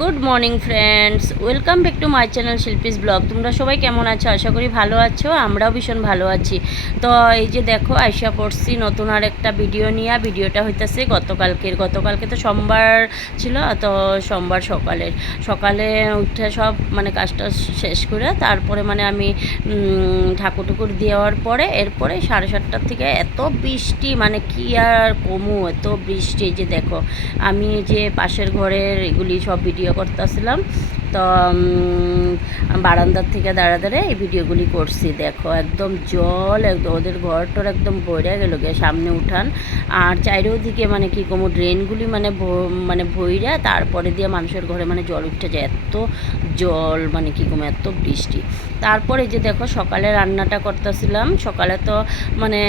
Good morning friends, welcome back to my channel Shilpi's blog. তোমরা সবাই কেমন আছো? আশা করি ভালো আছো, আমরাও ভীষণ ভালো আছি। তো এই যে দেখো আইসা পড়ছি নতুন আর একটা ভিডিও নিয়ে। ভিডিওটা হইতেছে গতকালকে তো সোমবার ছিল, তো সোমবার সকালে উঠে সব মানে কাজটা শেষ করে তারপরে মানে আমি ঠাকুর টুকুর দেওয়ার পরে এরপরে 7:30টার থেকে এত বৃষ্টি, মানে কি আর কমু, এত বৃষ্টি। এই যে দেখো আমি যে পাশের ঘরের এগুলি সব ভিডিও করতেছিলাম, তো বারান্দার থেকে দাঁড়া এই ভিডিওগুলি করছি। দেখো একদম জল, একদম ওদের ঘরটার একদম ভরে গেল গিয়ে সামনে উঠান, আর চারিদিকে মানে কি কমু ড্রেনগুলি মানে ভইরা তারপরে দিয়ে মানুষের ঘরে মানে জল উঠে যায়, এত জল মানে কি কমু, এত বৃষ্টি। তারপরে যে দেখো সকালে রান্নাটা করতেছিলাম। সকালে তো মানে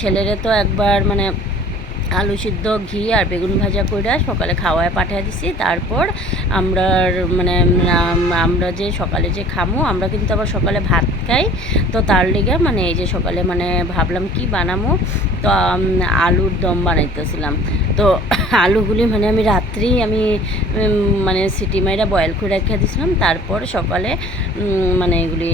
ছেলেরে তো একবার মানে আলু সিদ্ধ, ঘি আর বেগুন ভাজা কইরা সকালে খাওয়ায় পাঠিয়ে দিছি। তারপর আমরা মানে আমরা যে সকালে যে খামু, আমরা কিন্তু আবার সকালে ভাত খাই, তো তার লেগে মানে এই যে সকালে মানে ভাবলাম কি বানামো, তো আলুর দম বানাইতেছিলাম। তো আলুগুলি মানে আমি রাত্রেই মানে সিটি মাইরা বয়েল করে রেখে দিয়েছিলাম, তারপর সকালে মানে এগুলি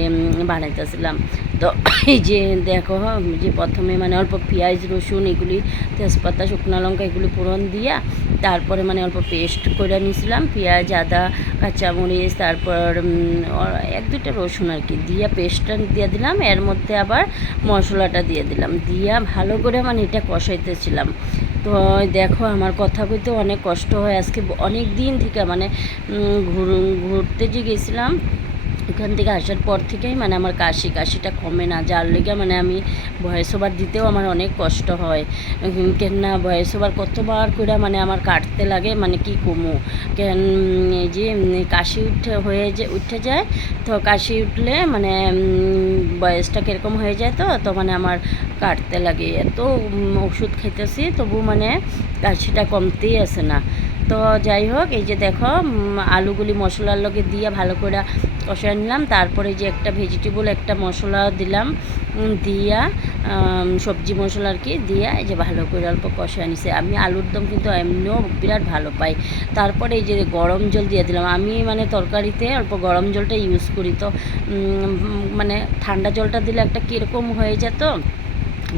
বানাইতেছিলাম। তো এই যে দেখো যে প্রথমে মানে অল্প পেঁয়াজ রসুন এগুলি তেজপাতা শুকনো লঙ্কা এগুলি ফোড়ন দিয়া তারপরে মানে অল্প পেস্ট করে নিয়েছিলাম, পেঁয়াজ আদা কাঁচামরিচ, তারপর 1-2টা রসুন আর কি দিয়া পেস্টটা দিয়ে দিলাম। এর মধ্যে আবার মশলাটা দিয়ে দিলাম, দিয়া ভালো করে মানে এটা কষাইতেছিলাম। তো দেখো আমার কথা কইতে অনেক কষ্ট হয় আজকে, অনেক দিন থেকে মানে ঘুরতে যে গেছিলাম, ওখান থেকে আসার পর থেকেই মানে আমার কাশিটা কমে না, যার লেগে মানে আমি ভয়েস ওভার দিতেও আমার অনেক কষ্ট হয়। কেননা ভয়েস ওভার কতবার করে মানে আমার কাটতে লাগে, মানে কি কমু কেন এই যে কাশি উঠে যায়, তো কাশি উঠলে মানে বয়সটা কীরকম হয়ে যায়, তো মানে আমার কাটতে লাগে। এত ওষুধ খাইতেছি তবু মানে কাশিটা কমতেই আসে না। তো যাই হোক এই যে দেখো আলুগুলি মশলার লগে দিয়ে ভালো করে কষায় নিলাম। তারপরে যে একটা ভেজিটেবল একটা মশলা দিলাম, দিয়া সবজি মশলা আর কি দিয়া এই যে ভালো করে অল্প কষায় নিছে। আমি আলুর দম কিন্তু এমনিও বিরাট ভালো পাই। তারপরে এই যে গরম জল দিয়ে দিলাম। আমি মানে তরকারিতে অল্প গরম জলটা ইউজ করি, তো মানে ঠান্ডা জলটা দিলে একটা কীরকম হয়ে যেত,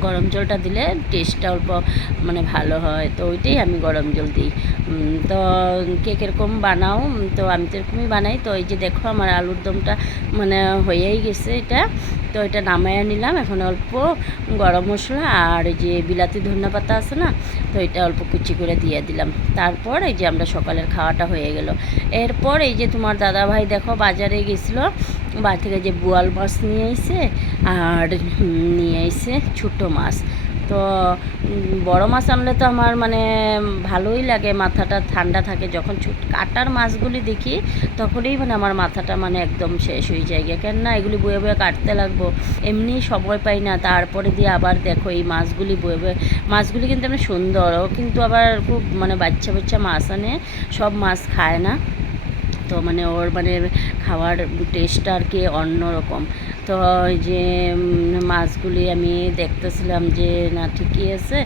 গরম জলটা দিলে টেস্টটা অল্প মানে ভালো হয়, তো ওইটাই আমি গরম জল দিই। তো কে কীরকম বানাও, তো আমি তো এরকমই বানাই। তো এই যে দেখো আমার আলুর দমটা মানে হয়েই গেছে এটা, তো এটা নামাইয়া নিলাম। এখন অল্প গরম মশলা আর এই যে বিলাতি ধনিয়া পাতা আছে না, তো এটা অল্প কুচি করে দিয়ে দিলাম। তারপর এই যে আমরা সকালের খাওয়াটা হয়ে গেল। এরপর এই যে তোমার দাদাভাই দেখো বাজারে গেছিলো, বাজার থেকে যে বোয়াল মাছ নিয়ে আইছে আর নিয়ে আইছে ছোটো মাছ। তো বড় মাছ আনলে তো আমার মানে ভালোই লাগে, মাথাটা ঠান্ডা থাকে। যখন কাটার মাছগুলি দেখি তখনই মানে আমার মাথাটা মানে একদম শেষ হয়ে যায়, কেননা এগুলি বয়ে বয়ে কাটতে লাগবো, এমনি সময় পাই না। তারপরে দিয়ে আবার দেখো এই মাছগুলি মাছগুলি কিন্তু এমনি সুন্দরও, কিন্তু আবার খুব মানে বাচ্চা বাচ্চা মাছ আনে, সব মাছ খায় না, তো মানে ওর মানে খাওয়ার টেস্টটা আর কি অন্যরকম। তো ওই যে মাছগুলি আমি দেখতেছিলাম যে না ঠিকই আছে,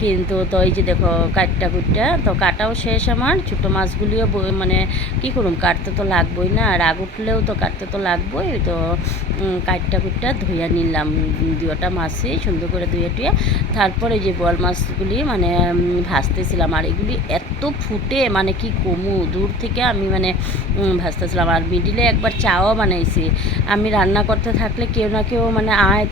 কিন্তু তো এই যে দেখো কুটটা তো কাটাও শেষ আমার। ছোটো মাছগুলিও মানে কী করুম, কাটতে তো লাগবোই না, রাগ উঠলেও তো কাটতে তো লাগবোই। তো কুটটা ধুইয়া নিলাম, 2টা মাছই সুন্দর করে ধুয়ে টুয়ে তারপরে যে বোয়াল মাছগুলি মানে ভাজতেছিলাম। আর এগুলি এত ফুটে মানে কি কমু, দূর থেকে আমি মানে ভাজতেছিলাম। আর মিডিলে একবার চাও বানাইছি, আমি রান্না করতে থাকলে কেউ না কেউ মানে আয়,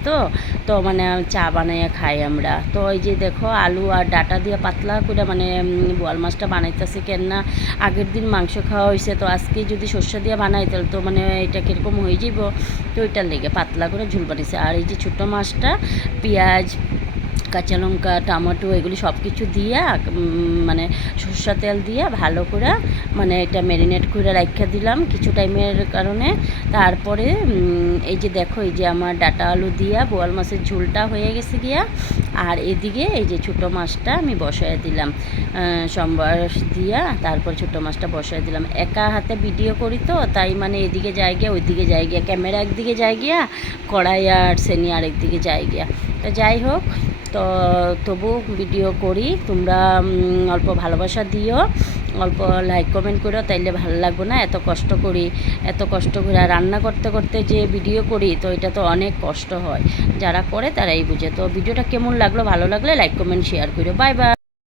তো মানে চা বানাইয়া খাই আমরা। তো ওই যে দেখো আলু আর ডাটা দিয়ে পাতলা করে মানে বোয়াল মাছটা বানাইতেছি, কেননা আগের দিন মাংস খাওয়া হয়েছে, তো আজকে যদি সর্ষে দিয়ে বানাই তাহলে তো মানে এটা কীরকম হয়ে যাব, তো ওইটার লেগে পাতলা করে ঝুল বানিয়েছে। আর এই যে ছোটো মাছটা পেঁয়াজ কাঁচা লঙ্কা টমেটো এগুলি সব কিছু দিয়া মানে সরষা তেল দিয়া ভালো করে মানে এটা ম্যারিনেট করে রাখা দিলাম কিছু টাইমের কারণে। তারপরে এই যে দেখো এই যে আমার ডাটা আলু দিয়া বোয়াল মাছের ঝোলটা হয়ে গেছে গিয়া, আর এদিকে এই যে ছোটো মাছটা আমি বসায় দিলাম সোমবার দিয়া, তারপর ছোটো মাছটা বসায় দিলাম। একা হাতে ভিডিও করি তো তাই মানে এদিকে যাই গিয়া ওইদিকে যাই গিয়া, ক্যামেরা একদিকে যাই গিয়া, কড়াই আর সেনি আরেকদিকে যাই গিয়া। তো যাই হোক, তো তো তবু ভিডিও করি, তোমরা অল্প ভালোবাসা দিও, অল্প লাইক কমেন্ট করো, তাইলে ভালো লাগবে না। এত কষ্ট করি, এত কষ্ট করে রান্না করতে করতে যে ভিডিও করি, তো এটা তো অনেক কষ্ট হয়, যারা করে তারাই বুঝে। তো ভিডিওটা কেমন লাগলো, ভালো লাগলে লাইক কমেন্ট শেয়ার করো। Bye bye.